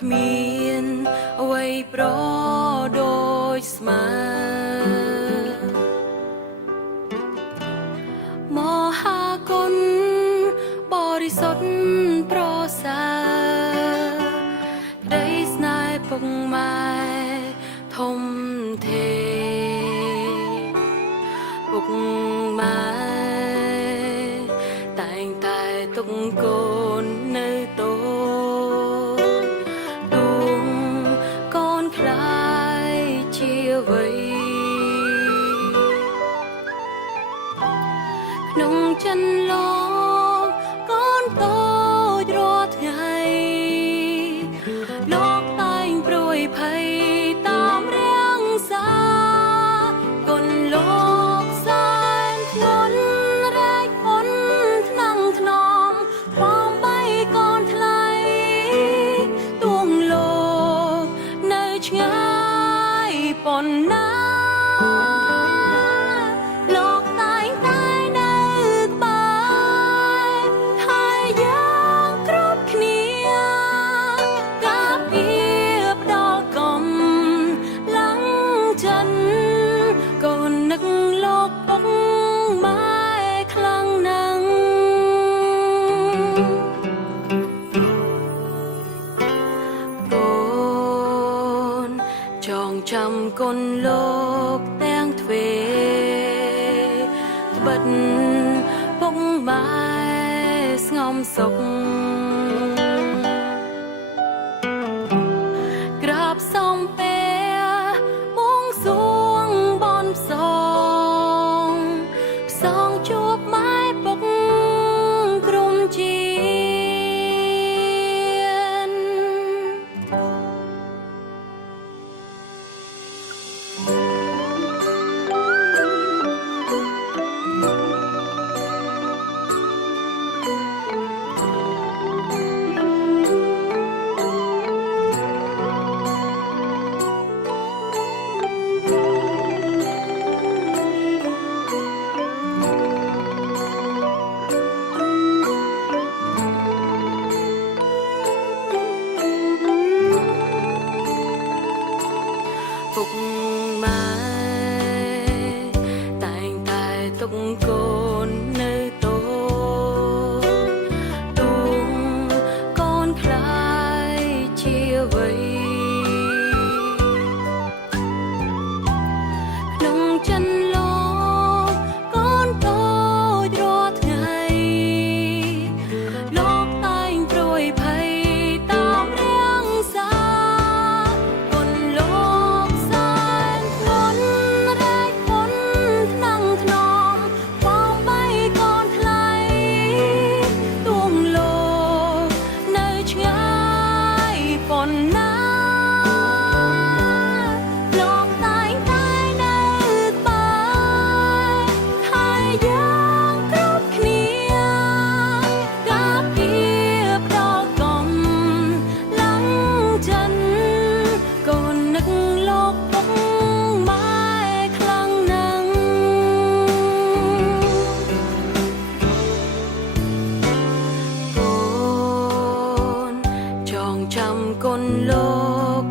គ្មានអ្វីប្រដូចស្មើមហាគុណបរិសុទ្ធប្រសើរក្តីស្នេហ៍ពុកម៉ែធំធេពុកម៉ែតែងតែទុកកូននៅតូចទួងកូនខ្លាយជាអ្វីក្នុងចិនលោកកូនតូចរាល់ថ្ងៃលោកតែងព្រួយភ័យតាមរាំងសាគុណលោកសែនធ្ងន់រែកពុនថ្នាំងថ្នមបំបីកូនថ្លៃទួងលោកនៅឆ្ងាយប៉ុណ្ណាលោកតែងតែនៅក្បែរហើយយ៉ាងគ្រប់គ្នាការពីផ្ដល់កំឡើងចិនកូននឹកលោកពុកម៉ែខ្លាំងណាស់កូនចងចាំគុណលោកទាំងទ្វេត្បិតពុកម៉ែស្ងំសុខក្រាបសូមពេលបួងសួងបនផ្សងជួបម៉ែពុកក្រុមជាតិពុកម៉ែតែងតែទុកកូននៅតូចទួងកូនខ្លាយជាអ្វីក្នុងចិនលោកកូនតូចរាល់ថ្ងៃលោកតែងព្រួយភ័យតាមរាំងសាគុណលោកសែនធ្ងន់រែកពុនថ្នាំងថ្នមបំបីកូនថ្លៃទួងលោកនៅឆ្ងាយប៉ុណ្ណាលោកតែងតែនៅក្បែរហើយយ៉ាងគ្រប់គ្នាការពីផ្ដល់កំឡើងចិនកូននឹកលោកពុកម៉ែខ្លាំងណាស់កូនចងចាំគុណលោក